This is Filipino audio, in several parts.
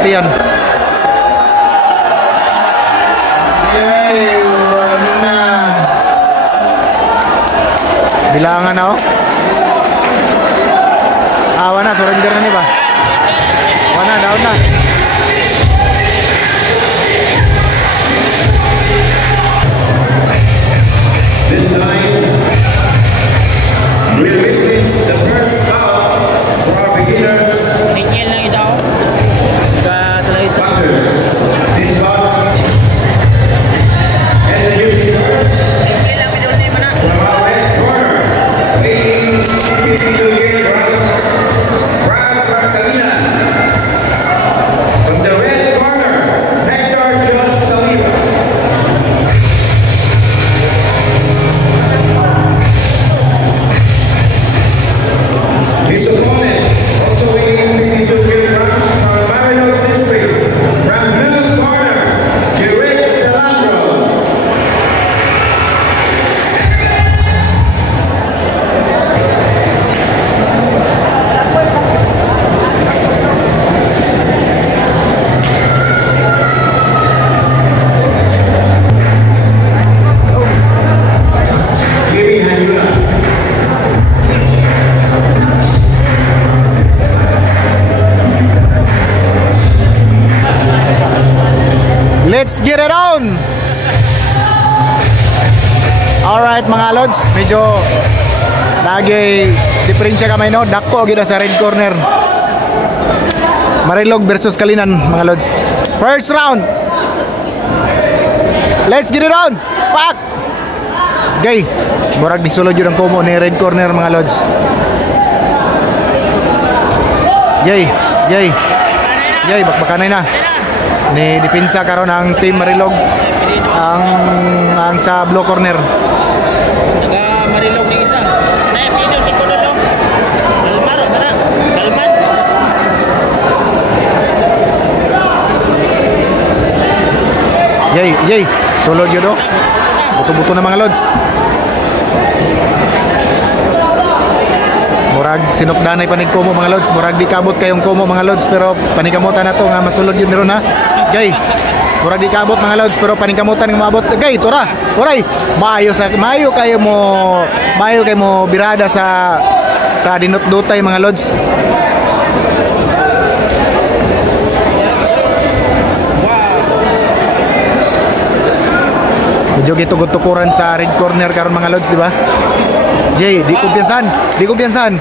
Yan. Yay, wala. Bilangan na, oh. Wala, surrender na niya ba? Wala, down na. This time, we'll witness the first stop for our beginners. Buses. This bus and the music first. From our red corner, ladies, to get brothers, Brad Barcalina. From the red corner, Hector Jos Saliva. His opponent, also weighing 52 kilograms from Marinol District, from blue corner, Jiret Talandro. Jimmy Hanula. Let's get it on! Alright mga lods, medyo lagi diferensya kamay, no? Dako gina sa red corner, Marilog versus Kalinan mga lods. First round. Let's get it on! Pak! Okay, murag disulod yun ang kumo ni red corner mga lods. Yay! Yay! Yay! Bakbakanay na ni depensa karon ang team Marilog ang sa blue corner. Taga Marilog ni isa. Nay pino di ko dolo. Kalmar mana? Kalman. Yay, yay. Sulod yun, do. Buto-buto na mga lods. Murag sinukdanay panig kumo mga lods. Murag di kabot kayong kumo mga lods, pero panikamutan na to nga masulod yun meron ha. Gay, murag di kabot mga lods, pero panikamutan nga maabot. Gay, tura. Uray, mayo kayo mo birada sa dinut-dutay mga lods. Medyo gitugot-tukuran sa red corner karon mga lods, di ba? Jay, di kumpiyansan.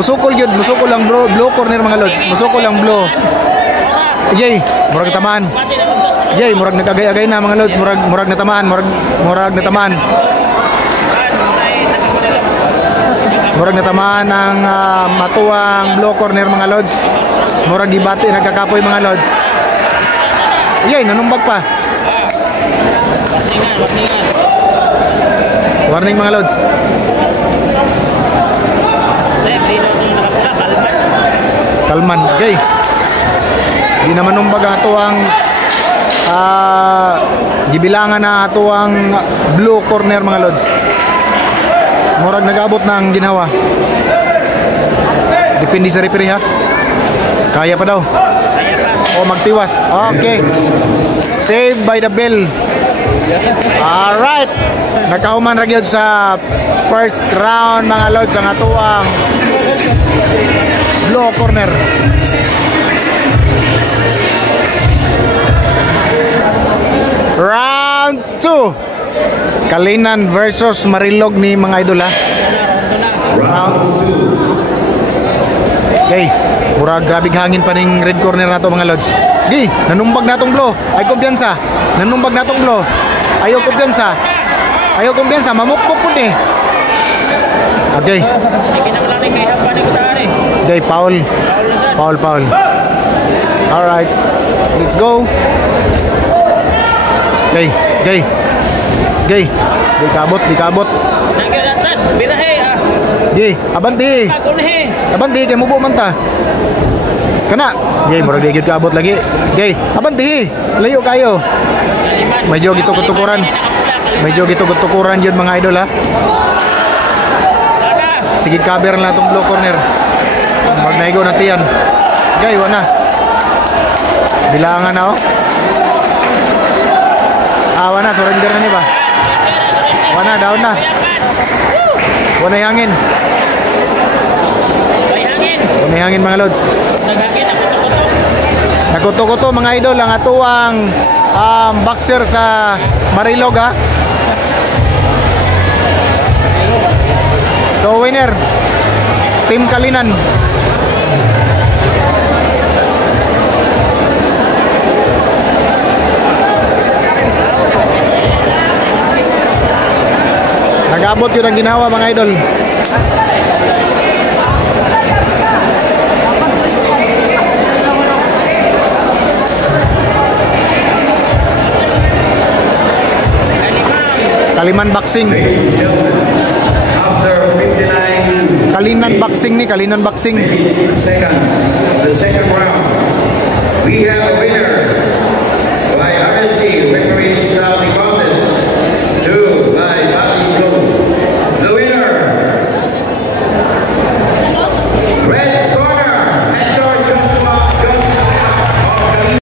Musukol lang bro, blue corner mga lods. Musukol lang blue. Jay, murag natamaan. Jay, murag nagagay-agay na mga lods, murag natamaan, murag natamaan. Murag natamaan ang matuwang blue corner mga lods. Murag gibati nagkakapoy mga lods. Jay, nanumbag pa. Warning mga lods. Kalman, okay. Di naman numbag ang atuang gibilangan na atuang blue corner mga lods. Murag nag-abot na ang ginawa. Depende sa referee ha. Kaya pa daw. O magtiwas. Okay. Saved by the bell. Alright. Nagkahuman ra gyud sa first round mga lods ang atuang blue corner. Round 2. Kalinan versus Marilog ni mga idol ha. Round 2. Okay, murag grabig hangin pa ning red corner na to mga lods. Gi, nanumbag natong blow. Ay kumpiyansa. Nanumbag natong blow. Ayaw kumpiyansa, mamukpok po ni. Okay. Okay, foul. Alright. Let's go. Okay. Di kabot. Nagyan atras, birahe ah. Gi, abanti kay mubo man ta. Kana. Gi, murag di gyud kaabot lagi. Gi, abanti. Layo kayo. Medyo gitukutukuran. Yun mga idol ha. Sige, cover na itong blue corner. Magnaigo na tiyan. Okay, wana. Bilangan na oh. Wana, surrender na ni ba? Wana, down na. Wana hangin. May hangin. Wana hangin mga lods. Naghangin ang kuto-kuto. Nakuto-kuto mga idol ang atuang boxer sa Marilog ha. So winner, Team Kalinan. Nag-abot yun ang ginawa mga idol. Kaliman Boxing. After 59 Kalinan Boxing ni, Kalinan Boxing. seconds of the second round, we have a winner by RSC referee